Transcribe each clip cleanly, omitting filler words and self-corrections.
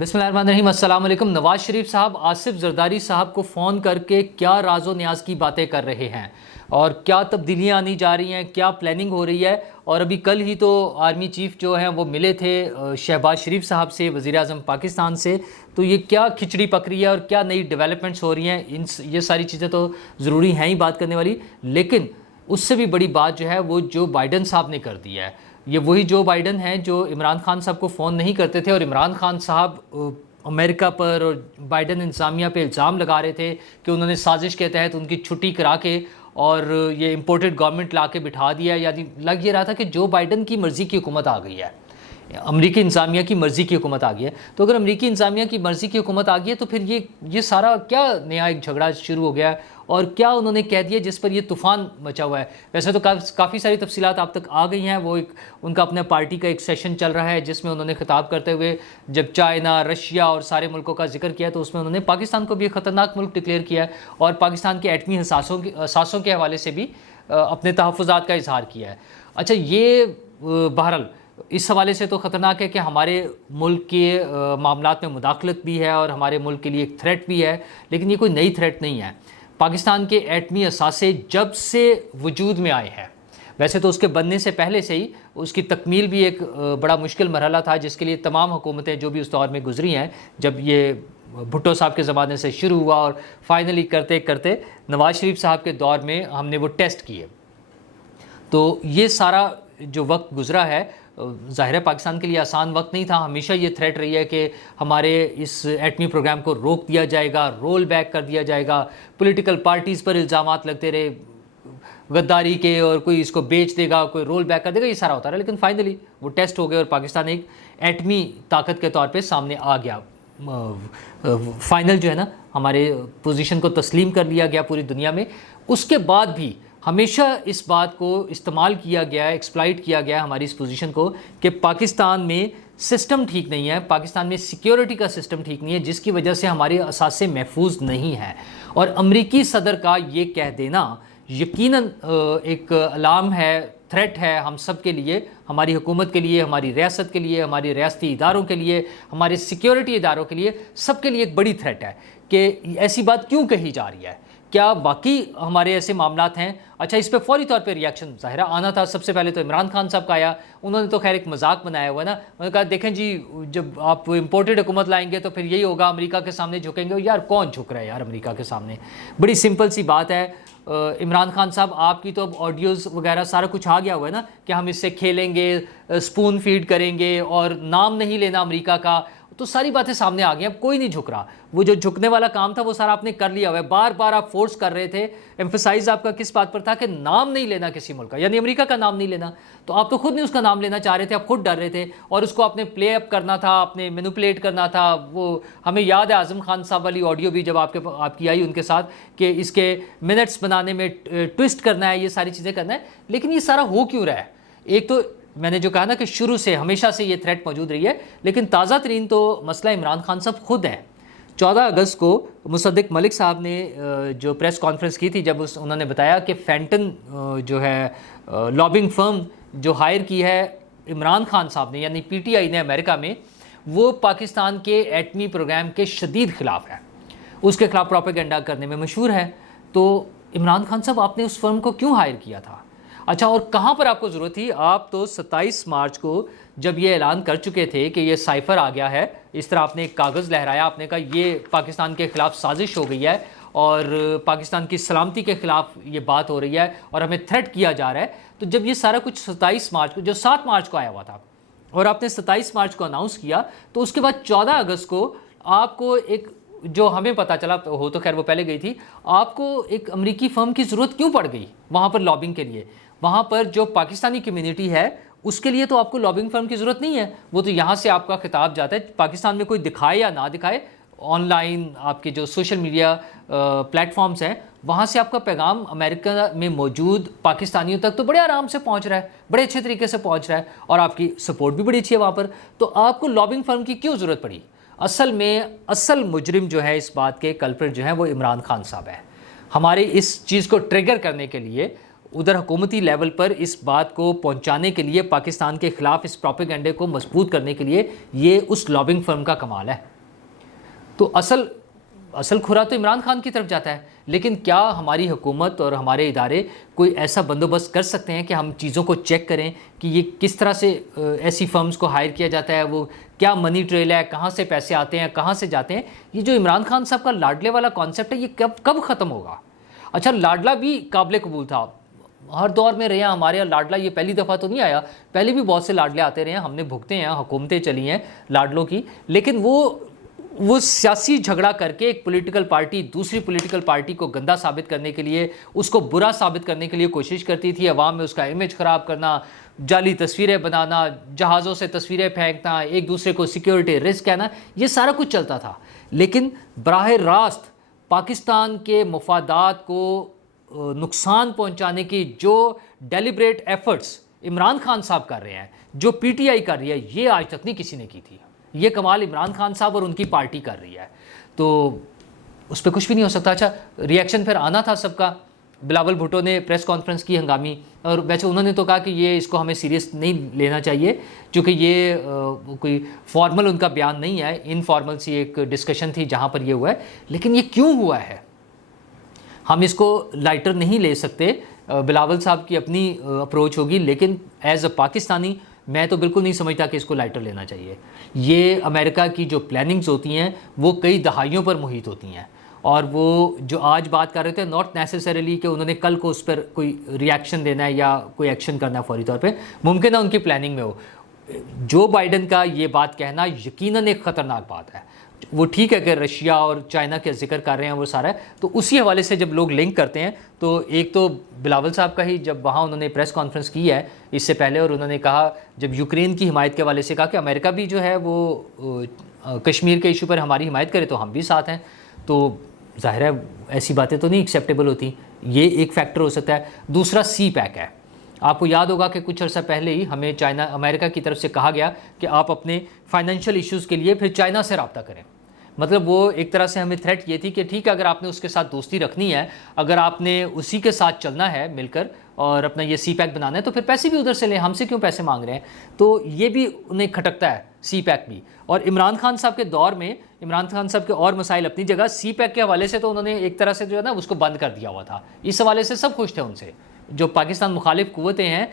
بسم اللہ الرحمن الرحیم۔ السلام علیکم۔ نواز شریف صاحب آصف زرداری صاحب کو فون کر کے کیا راز و نیاز کی باتیں کر رہے ہیں اور کیا تبدیلیاں آنی جا رہی ہیں، کیا پلاننگ ہو رہی ہے؟ اور ابھی کل ہی تو آرمی چیف جو ہیں وہ ملے تھے شہباز شریف صاحب سے، وزیر اعظم پاکستان سے، تو یہ کیا کھچڑی پک رہی ہے اور کیا نئی ڈیولپمنٹس ہو رہی ہیں، یہ ساری چیزیں تو ضروری ہیں ہی بات کرنے والی، لیکن اس سے بھی بڑی بات جو ہے وہ جو بائیڈن صاحب نے کر دی ہے۔ یہ وہی جو بائیڈن ہیں جو عمران خان صاحب کو فون نہیں کرتے تھے، اور عمران خان صاحب امریکہ پر اور بائیڈن انتظامیہ پہ الزام لگا رہے تھے کہ انہوں نے سازش کے تحت ان کی چھٹی کرا کے اور یہ امپورٹڈ گورنمنٹ لا کے بٹھا دیا، یعنی لگ یہ رہا تھا کہ جو بائیڈن کی مرضی کی حکومت آ گئی ہے، امریکی انتظامیہ کی مرضی کی حکومت آ گئی ہے۔ تو اگر امریکی انتظامیہ کی مرضی کی حکومت آ گئی ہے تو پھر یہ سارا کیا نیا ایک جھگڑا شروع ہو گیا ہے، اور کیا انہوں نے کہہ دیا جس پر یہ طوفان مچا ہوا ہے؟ ویسے تو کافی ساری تفصیلات آپ تک آ گئی ہیں۔ وہ ان کا اپنے پارٹی کا ایک سیشن چل رہا ہے جس میں انہوں نے خطاب کرتے ہوئے جب چائنا، رشیا اور سارے ملکوں کا ذکر کیا تو اس میں انہوں نے پاکستان کو بھی ایک خطرناک ملک ڈکلیئر کیا ہے، اور پاکستان کے ایٹمی اثاثوں کے حوالے سے بھی اپنے تحفظات کا اظہار کیا ہے۔ اچھا، یہ بہرحال اس حوالے سے تو خطرناک ہے کہ ہمارے ملک کے معاملات میں مداخلت بھی ہے اور ہمارے ملک کے لیے ایک تھریٹ بھی ہے، لیکن یہ کوئی نئی تھریٹ نہیں ہے۔ پاکستان کے ایٹمی اثاثے جب سے وجود میں آئے ہیں، ویسے تو اس کے بننے سے پہلے سے ہی اس کی تکمیل بھی ایک بڑا مشکل مرحلہ تھا، جس کے لیے تمام حکومتیں جو بھی اس دور میں گزری ہیں، جب یہ بھٹو صاحب کے زمانے سے شروع ہوا اور فائنلی کرتے کرتے نواز شریف صاحب کے دور میں ہم نے وہ ٹیسٹ کیے، تو یہ سارا جو وقت گزرا ہے ظاہر ہے پاکستان کے لیے آسان وقت نہیں تھا۔ ہمیشہ یہ تھریٹ رہی ہے کہ ہمارے اس ایٹمی پروگرام کو روک دیا جائے گا، رول بیک کر دیا جائے گا، پولیٹیکل پارٹیز پر الزامات لگتے رہے غداری کے، اور کوئی اس کو بیچ دے گا، کوئی رول بیک کر دے گا، یہ سارا ہوتا رہا، لیکن فائنلی وہ ٹیسٹ ہو گئے اور پاکستان ایک ایٹمی طاقت کے طور پہ سامنے آ گیا۔ فائنل جو ہے نا ہمارے پوزیشن کو تسلیم کر لیا گیا پوری دنیا میں۔ اس کے بعد بھی ہمیشہ اس بات کو استعمال کیا گیا ہے، ایکسپلائٹ کیا گیا ہے ہماری اس پوزیشن کو، کہ پاکستان میں سسٹم ٹھیک نہیں ہے، پاکستان میں سیکیورٹی کا سسٹم ٹھیک نہیں ہے، جس کی وجہ سے ہمارے اثاثے محفوظ نہیں ہیں۔ اور امریکی صدر کا یہ کہہ دینا یقیناً ایک الارم ہے، تھریٹ ہے ہم سب کے لیے، ہماری حکومت کے لیے، ہماری ریاست کے لیے، ہماری ریاستی اداروں کے لیے، ہمارے سیکیورٹی اداروں کے لیے، سب کے لیے ایک بڑی تھریٹ ہے کہ ایسی بات کیوں کہی جا رہی ہے، کیا واقعی ہمارے ایسے معاملات ہیں؟ اچھا، اس پہ فوری طور پہ ریاکشن ظاہرہ آنا تھا۔ سب سے پہلے تو عمران خان صاحب کا آیا، انہوں نے تو خیر ایک مذاق بنایا ہوا ہے نا، انہوں نے کہا دیکھیں جی جب آپ امپورٹڈ حکومت لائیں گے تو پھر یہی ہوگا، امریکہ کے سامنے جھکیں گے۔ یار کون جھک رہا ہے یار امریکہ کے سامنے؟ بڑی سمپل سی بات ہے عمران خان صاحب، آپ کی تو اب آڈیوز وغیرہ سارا کچھ آ گیا ہوا ہے نا کہ ہم اس سے کھیلیں گے، اسپون فیڈ کریں گے اور نام نہیں لینا امریکہ کا، تو ساری باتیں سامنے آ گئی، اب کوئی نہیں جھک رہا۔ وہ جو جھکنے والا کام تھا وہ سارا آپ نے کر لیا ہوا ہے، بار بار آپ فورس کر رہے تھے، ایمفسائز آپ کا کس بات پر تھا کہ نام نہیں لینا کسی ملک کا، یعنی امریکہ کا نام نہیں لینا، تو آپ تو خود نہیں اس کا نام لینا چاہ رہے تھے، آپ خود ڈر رہے تھے، اور اس کو آپ نے پلے اپ کرنا تھا، آپ نے مینوپولیٹ کرنا تھا۔ وہ ہمیں یاد ہے اعظم خان صاحب والی آڈیو بھی جب آپ کی آئی ان کے ساتھ، کہ اس کے منٹس بنانے میں ٹوسٹ کرنا ہے، یہ ساری چیزیں کرنا ہے، لیکن یہ سارا ہو کیوں رہا ہے؟ ایک تو میں نے جو کہا نا کہ شروع سے ہمیشہ سے یہ تھریٹ موجود رہی ہے، لیکن تازہ ترین تو مسئلہ عمران خان صاحب خود ہے۔ 14 اگست کو مصدق ملک صاحب نے جو پریس کانفرنس کی تھی، جب انہوں نے بتایا کہ فینٹن جو ہے لابنگ فرم جو ہائر کی ہے عمران خان صاحب نے، یعنی پی ٹی آئی نے امریکہ میں، وہ پاکستان کے ایٹمی پروگرام کے شدید خلاف ہے، اس کے خلاف پروپیگنڈا کرنے میں مشہور ہے۔ تو عمران خان صاحب آپ نے اس فرم کو کیوں ہائر کیا تھا؟ اچھا، اور کہاں پر آپ کو ضرورت تھی؟ آپ تو 27 مارچ کو جب یہ اعلان کر چکے تھے کہ یہ سائفر آ گیا ہے، اس طرح آپ نے ایک کاغذ لہرایا، آپ نے کہا یہ پاکستان کے خلاف سازش ہو گئی ہے اور پاکستان کی سلامتی کے خلاف یہ بات ہو رہی ہے اور ہمیں تھریٹ کیا جا رہا ہے، تو جب یہ سارا کچھ 27 مارچ کو، جو 7 مارچ کو آیا ہوا تھا، اور آپ نے 27 مارچ کو اناؤنس کیا، تو اس کے بعد 14 اگست کو آپ کو ایک، جو ہمیں پتہ چلا ہو تو خیر وہ پہلے گئی تھی، آپ کو ایک امریکی فرم کی ضرورت کیوں پڑ گئی وہاں پر لابنگ کے لیے؟ وہاں پر جو پاکستانی کمیونٹی ہے اس کے لیے تو آپ کو لابنگ فرم کی ضرورت نہیں ہے، وہ تو یہاں سے آپ کا خطاب جاتا ہے، پاکستان میں کوئی دکھائے یا نہ دکھائے، آن لائن آپ کے جو سوشل میڈیا پلیٹ فارمز ہیں، وہاں سے آپ کا پیغام امریکہ میں موجود پاکستانیوں تک تو بڑے آرام سے پہنچ رہا ہے، بڑے اچھے طریقے سے پہنچ رہا ہے، اور آپ کی سپورٹ بھی بڑی اچھی ہے وہاں پر، تو آپ کو لابنگ فرم کی کیوں ضرورت پڑی؟ اصل میں اصل مجرم جو ہے اس بات کے، کلپریٹ جو ہے وہ عمران خان صاحب ہے۔ ہمارے اس چیز کو ٹریگر کرنے کے لیے ادھر حکومتی لیول پر اس بات کو پہنچانے کے لیے، پاکستان کے خلاف اس پروپیگنڈے کو مضبوط کرنے کے لیے، یہ اس لابنگ فرم کا کمال ہے۔ تو اصل کھرا تو عمران خان کی طرف جاتا ہے، لیکن کیا ہماری حکومت اور ہمارے ادارے کوئی ایسا بندوبست کر سکتے ہیں کہ ہم چیزوں کو چیک کریں کہ یہ کس طرح سے ایسی فرمز کو ہائر کیا جاتا ہے، وہ کیا منی ٹریل ہے، کہاں سے پیسے آتے ہیں، کہاں سے جاتے ہیں؟ یہ جو عمران خان صاحب کا لاڈلے والا کانسیپٹ ہے، یہ کب ختم ہوگا؟ اچھا، لاڈلا بھی قابل قبول تھا، ہر دور میں رہے ہیں ہمارے یہاں لاڈلا، یہ پہلی دفعہ تو نہیں آیا، پہلے بھی بہت سے لاڈلے آتے رہے ہیں، ہم نے بھگتے ہیں، حکومتیں چلی ہیں لاڈلوں کی، لیکن وہ سیاسی جھگڑا کر کے ایک پولیٹیکل پارٹی دوسری پولیٹیکل پارٹی کو گندا ثابت کرنے کے لیے، اس کو برا ثابت کرنے کے لیے کوشش کرتی تھی، عوام میں اس کا امیج خراب کرنا، جعلی تصویریں بنانا، جہازوں سے تصویریں پھینکنا، ایک دوسرے کو سیکیورٹی رسک کہنا، یہ سارا کچھ چلتا تھا۔ لیکن براہ راست پاکستان کے مفادات کو نقصان پہنچانے کی جو ڈیلیبریٹ ایفرٹس عمران خان صاحب کر رہے ہیں، جو پی ٹی آئی کر رہی ہے، یہ آج تک نہیں کسی نے کی تھی۔ یہ کمال عمران خان صاحب اور ان کی پارٹی کر رہی ہے، تو اس پہ کچھ بھی نہیں ہو سکتا۔ اچھا، ریئیکشن پھر آنا تھا سب کا۔ بلاول بھٹو نے پریس کانفرنس کی ہنگامی، اور ویسے انہوں نے تو کہا کہ یہ اس کو ہمیں سیریس نہیں لینا چاہیے، چونکہ یہ کوئی فارمل ان کا بیان نہیں ہے، انفارمل سی ایک ڈسکشن تھی جہاں پر یہ ہوا ہے۔ لیکن یہ کیوں ہوا ہے، ہم اس کو لائٹر نہیں لے سکتے۔ بلاول صاحب کی اپنی اپروچ ہوگی، لیکن ایز اے پاکستانی میں تو بالکل نہیں سمجھتا کہ اس کو لائٹر لینا چاہیے۔ یہ امریکہ کی جو پلاننگز ہوتی ہیں وہ کئی دہائیوں پر محیط ہوتی ہیں، اور وہ جو آج بات کر رہے تھے ناٹ نیسیسریلی کہ انہوں نے کل کو اس پر کوئی ریئیکشن دینا ہے یا کوئی ایکشن کرنا ہے فوری طور پہ، ممکن ہے ان کی پلاننگ میں ہو۔ جو بائیڈن کا یہ بات کہنا یقیناً ایک خطرناک بات ہے۔ وہ ٹھیک ہے کہ رشیا اور چائنا کا ذکر کر رہے ہیں، وہ سارا ہے، تو اسی حوالے سے جب لوگ لنک کرتے ہیں تو ایک تو بلاول صاحب کا ہی جب وہاں انہوں نے پریس کانفرنس کی ہے اس سے پہلے، اور انہوں نے کہا جب یوکرین کی حمایت کے حوالے سے کہا کہ امریکہ بھی جو ہے وہ کشمیر کے ایشو پر ہماری حمایت کرے تو ہم بھی ساتھ ہیں، تو ظاہر ہے ایسی باتیں تو نہیں ایکسیپٹیبل ہوتی۔ یہ ایک فیکٹر ہو سکتا ہے۔ دوسرا سی پیک ہے، آپ کو یاد ہوگا کہ کچھ عرصہ پہلے ہی ہمیں امریکہ کی طرف سے کہا گیا کہ آپ اپنے فائنینشیل ایشوز کے لیے پھر چائنا سے رابطہ کریں۔ مطلب وہ ایک طرح سے ہمیں تھریٹ یہ تھی کہ ٹھیک ہے، اگر آپ نے اس کے ساتھ دوستی رکھنی ہے، اگر آپ نے اسی کے ساتھ چلنا ہے مل کر اور اپنا یہ سی پیک بنانا ہے، تو پھر پیسے بھی ادھر سے لیں، ہم سے کیوں پیسے مانگ رہے ہیں؟ تو یہ بھی انہیں کھٹکتا ہے سی پیک بھی۔ اور عمران خان صاحب کے دور میں عمران خان صاحب کے اور مسائل اپنی جگہ، سی پیک کے حوالے سے تو انہوں نے ایک طرح سے جو ہے نا اس کو بند کر دیا ہوا تھا۔ اس حوالے سے سب خوش تھے ان سے، جو پاکستان مخالف قوتیں ہیں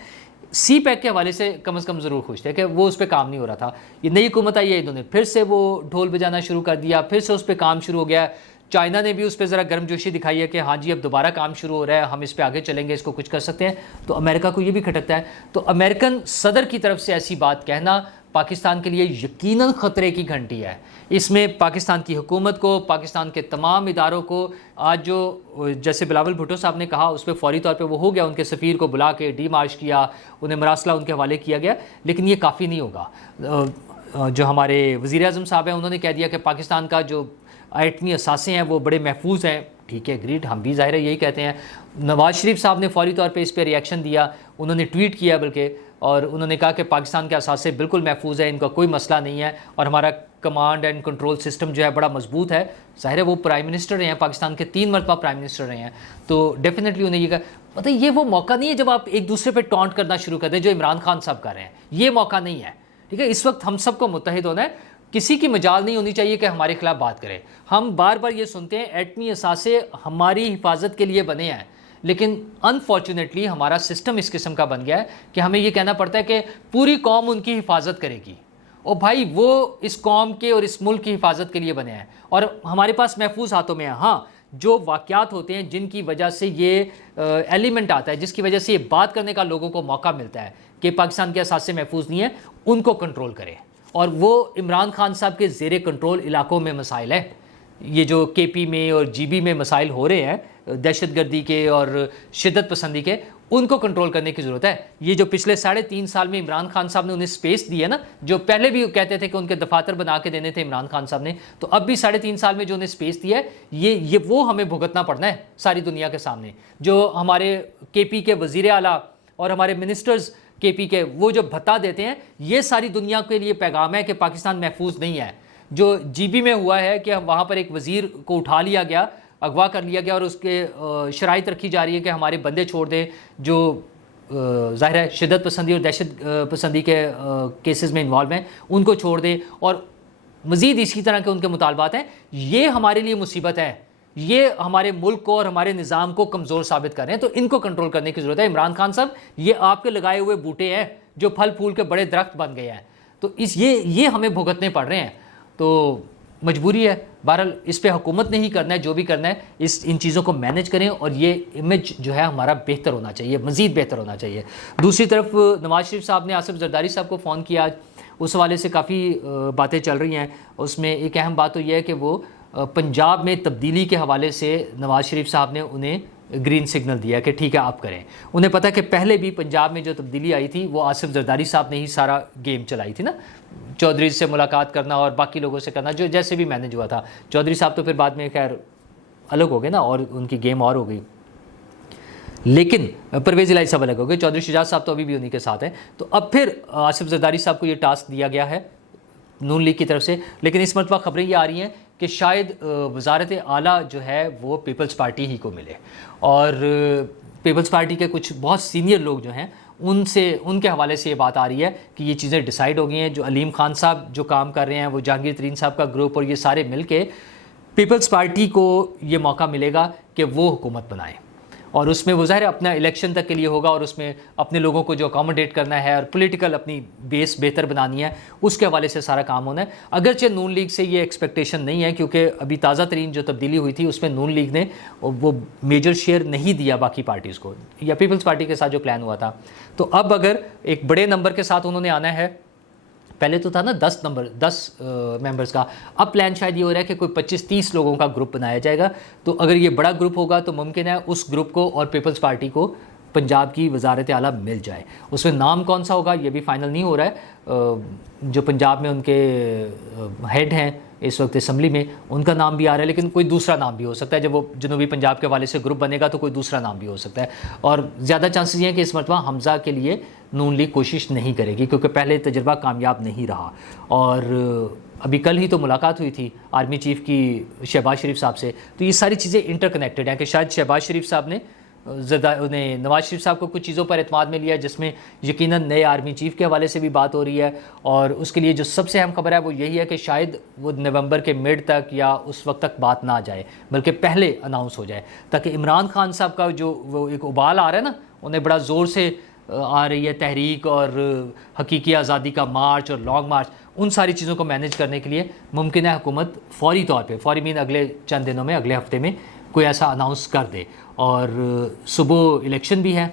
سی پیک کے حوالے سے کم از کم ضرور خوش تھے کہ وہ اس پہ کام نہیں ہو رہا تھا۔ یہ نئی حکومت آئی ہے، انہوں نے پھر سے وہ ڈھول بجانا شروع کر دیا، پھر سے اس پہ کام شروع ہو گیا۔ چائنا نے بھی اس پہ ذرا گرم جوشی دکھائی ہے کہ ہاں جی اب دوبارہ کام شروع ہو رہا ہے، ہم اس پہ آگے چلیں گے، اس کو کچھ کر سکتے ہیں۔ تو امریکہ کو یہ بھی کھٹکتا ہے۔ تو امریکن صدر کی طرف سے ایسی بات کہنا پاکستان کے لیے یقیناً خطرے کی گھنٹی ہے۔ اس میں پاکستان کی حکومت کو، پاکستان کے تمام اداروں کو آج جو جیسے بلاول بھٹو صاحب نے کہا اس پہ فوری طور پہ وہ ہو گیا، ان کے سفیر کو بلا کے ڈی مارچ کیا، انہیں مراسلہ ان کے حوالے کیا گیا، لیکن یہ کافی نہیں ہوگا۔ جو ہمارے وزیر اعظم صاحب ہیں انہوں نے کہہ دیا کہ پاکستان کا جو ایٹمی اثاثے ہیں وہ بڑے محفوظ ہیں، ٹھیک ہے، گریٹ، ہم بھی ظاہر ہے یہی کہتے ہیں۔ نواز شریف صاحب نے فوری طور پہ اس پہ ریئیکشن دیا، انہوں نے ٹویٹ کیا بلکہ، اور انہوں نے کہا کہ پاکستان کے اثاثے بالکل محفوظ ہیں، ان کا کوئی مسئلہ نہیں ہے، اور ہمارا کمانڈ اینڈ کنٹرول سسٹم جو ہے بڑا مضبوط ہے۔ ظاہر ہے وہ پرائم منسٹر رہے ہیں، پاکستان کے 3 مرتبہ پرائم منسٹر رہے ہیں، تو ڈیفینیٹلی انہیں یہ کہا، مطلب یہ وہ موقع نہیں ہے جب آپ ایک دوسرے پہ ٹانٹ کرنا شروع کر دیں جو عمران خان صاحب کر رہے ہیں، یہ موقع نہیں ہے، ٹھیک ہے۔ اس وقت ہم سب کو متحد ہونا ہے، کسی کی مجال نہیں ہونی چاہیے کہ ہمارے خلاف بات کرے۔ ہم بار بار یہ سنتے ہیں ایٹمی اثاثے ہماری حفاظت کے لیے بنے ہیں، لیکن انفارچونیٹلی ہمارا سسٹم اس قسم کا بن گیا ہے کہ ہمیں یہ کہنا پڑتا ہے کہ پوری قوم ان کی حفاظت کرے گی، اور بھائی وہ اس قوم کے اور اس ملک کی حفاظت کے لیے بنے ہیں، اور ہمارے پاس محفوظ ہاتھوں میں ہیں۔ ہاں، جو واقعات ہوتے ہیں جن کی وجہ سے یہ ایلیمنٹ آتا ہے، جس کی وجہ سے یہ بات کرنے کا لوگوں کو موقع ملتا ہے کہ پاکستان کے اثاثے محفوظ نہیں ہیں، ان کو کنٹرول کرے، اور وہ عمران خان صاحب کے زیر کنٹرول علاقوں میں مسائل ہیں۔ یہ جو کے پی میں اور جی بی میں مسائل ہو رہے ہیں دہشت گردی کے اور شدت پسندی کے، ان کو کنٹرول کرنے کی ضرورت ہے۔ یہ جو پچھلے 3.5 سال میں عمران خان صاحب نے انہیں سپیس دی ہے نا، جو پہلے بھی کہتے تھے کہ ان کے دفاتر بنا کے دینے تھے عمران خان صاحب نے، تو اب بھی 3.5 سال میں جو انہیں سپیس دی ہے، یہ وہ ہمیں بھگتنا پڑنا ہے ساری دنیا کے سامنے۔ جو ہمارے کے پی کے وزیر اعلیٰ اور ہمارے منسٹرز کے پی کے وہ جو بھتا دیتے ہیں، یہ ساری دنیا کے لیے پیغام ہے کہ پاکستان محفوظ نہیں ہے۔ جو جی بی میں ہوا ہے کہ وہاں پر ایک وزیر کو اٹھا لیا گیا اغوا کر لیا گیا اور اس کے شرائط رکھی جا رہی ہے کہ ہمارے بندے چھوڑ دیں جو ظاہر ہے شدت پسندی اور دہشت پسندی کے کیسز میں انوالو ہیں، ان کو چھوڑ دیں، اور مزید اسی طرح کے ان کے مطالبات ہیں. یہ ہمارے لیے مصیبت ہے، یہ ہمارے ملک کو اور ہمارے نظام کو کمزور ثابت کر رہے ہیں. تو ان کو کنٹرول کرنے کی ضرورت ہے. عمران خان صاحب، یہ آپ کے لگائے ہوئے بوٹے ہیں جو پھل پھول کے بڑے درخت بن گئے ہیں، تو یہ ہمیں بھگتنے پڑ رہے ہیں. تو مجبوری ہے. بہرحال اس پہ حکومت نے ہی کرنا ہے جو بھی کرنا ہے، ان چیزوں کو مینج کریں، اور یہ امیج جو ہے ہمارا بہتر ہونا چاہیے، مزید بہتر ہونا چاہیے. دوسری طرف نواز شریف صاحب نے آصف زرداری صاحب کو فون کیا، اس حوالے سے کافی باتیں چل رہی ہیں. اس میں ایک اہم بات تو یہ ہے کہ وہ پنجاب میں تبدیلی کے حوالے سے نواز شریف صاحب نے انہیں گرین سگنل دیا کہ ٹھیک ہے آپ کریں. انہیں پتہ کہ پہلے بھی پنجاب میں جو تبدیلی آئی تھی وہ آصف زرداری صاحب نے ہی سارا گیم چلائی تھی نا، چودھری سے ملاقات کرنا اور باقی لوگوں سے کرنا، جو جیسے بھی مینج ہوا تھا. چودھری صاحب تو پھر بعد میں خیر الگ ہو گئے نا، اور ان کی گیم اور ہو گئی، لیکن پرویز الہی صاحب الگ ہو گئے. چودھری شجاعت صاحب تو ابھی بھی انہی کے ساتھ ہیں. تو اب پھر آصف زرداری صاحب کو یہ ٹاسک دیا گیا ہے نون لیگ کی طرف سے. لیکن اس مرتبہ خبریں یہ آ رہی ہیں کہ شاید وزارت اعلیٰ جو ہے وہ پیپلز پارٹی ہی کو ملے، اور پیپلز پارٹی کے کچھ بہت سینئر لوگ جو ہیں ان کے حوالے سے یہ بات آ رہی ہے کہ یہ چیزیں ڈیسائیڈ ہو گئی ہیں. جو علیم خان صاحب جو کام کر رہے ہیں، وہ جہانگیر ترین صاحب کا گروپ، اور یہ سارے مل کے پیپلز پارٹی کو یہ موقع ملے گا کہ وہ حکومت بنائیں. اور اس میں وہ ظاہر اپنا الیکشن تک کے لیے ہوگا، اور اس میں اپنے لوگوں کو جو اکاموڈیٹ کرنا ہے اور پولیٹیکل اپنی بیس بہتر بنانی ہے، اس کے حوالے سے سارا کام ہونا ہے. اگرچہ نون لیگ سے یہ ایکسپیکٹیشن نہیں ہے، کیونکہ ابھی تازہ ترین جو تبدیلی ہوئی تھی اس میں نون لیگ نے وہ میجر شیئر نہیں دیا باقی پارٹیز کو، یا پیپلز پارٹی کے ساتھ جو پلان ہوا تھا. تو اب اگر ایک بڑے نمبر کے ساتھ انہوں نے آنا ہے، پہلے تو تھا نا 10 ممبرز کا، اب پلان شاید یہ ہو رہا ہے کہ کوئی 25-30 لوگوں کا گروپ بنایا جائے گا. تو اگر یہ بڑا گروپ ہوگا تو ممکن ہے اس گروپ کو اور پیپلز پارٹی کو پنجاب کی وزارت اعلیٰ مل جائے. اس میں نام کون سا ہوگا یہ بھی فائنل نہیں ہو رہا ہے. جو پنجاب میں ان کے ہیڈ ہیں اس وقت اسمبلی میں، ان کا نام بھی آ رہا ہے، لیکن کوئی دوسرا نام بھی ہو سکتا ہے. جب وہ جنوبی پنجاب کے حوالے سے گروپ بنے گا تو کوئی دوسرا نام بھی ہو سکتا ہے. اور زیادہ چانسز یہ ہیں کہ اس مرتبہ حمزہ کے لیے نون لیگ کوشش نہیں کرے گی، کیونکہ پہلے تجربہ کامیاب نہیں رہا. اور ابھی کل ہی تو ملاقات ہوئی تھی آرمی چیف کی شہباز شریف صاحب سے. تو یہ ساری چیزیں انٹر کنیکٹڈ ہیں کہ شاید شہباز شریف صاحب نے نواز شریف صاحب کو کچھ چیزوں پر اعتماد میں لیا، جس میں یقیناً نئے آرمی چیف کے حوالے سے بھی بات ہو رہی ہے. اور اس کے لیے جو سب سے اہم خبر ہے وہ یہی ہے کہ شاید وہ نومبر کے مڈ تک یا اس وقت تک بات نہ جائے، بلکہ پہلے اناؤنس ہو جائے، تاکہ عمران خان صاحب کا جو وہ ایک ابال آ رہا ہے نا، انہیں بڑا زور سے آ رہی ہے تحریک اور حقیقی آزادی کا مارچ اور لانگ مارچ، ان ساری چیزوں کو مینج کرنے کے لیے ممکن ہے حکومت فوری طور پہ، فوری مین اگلے چند دنوں میں، اگلے ہفتے میں کوئی ایسا اناؤنس کر دے. اور صبح الیکشن بھی ہے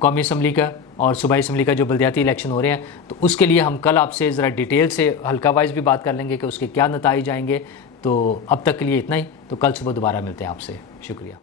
قومی اسمبلی کا، اور صوبائی اسمبلی کا جو بلدیاتی الیکشن ہو رہے ہیں. تو اس کے لیے ہم کل آپ سے ذرا ڈیٹیل سے حلقہ وائز بھی بات کر لیں گے کہ اس کے کیا نتائج آئیں گے. تو اب تک کے لیے اتنا ہی. تو کل صبح دوبارہ ملتے ہیں آپ سے. شکریہ.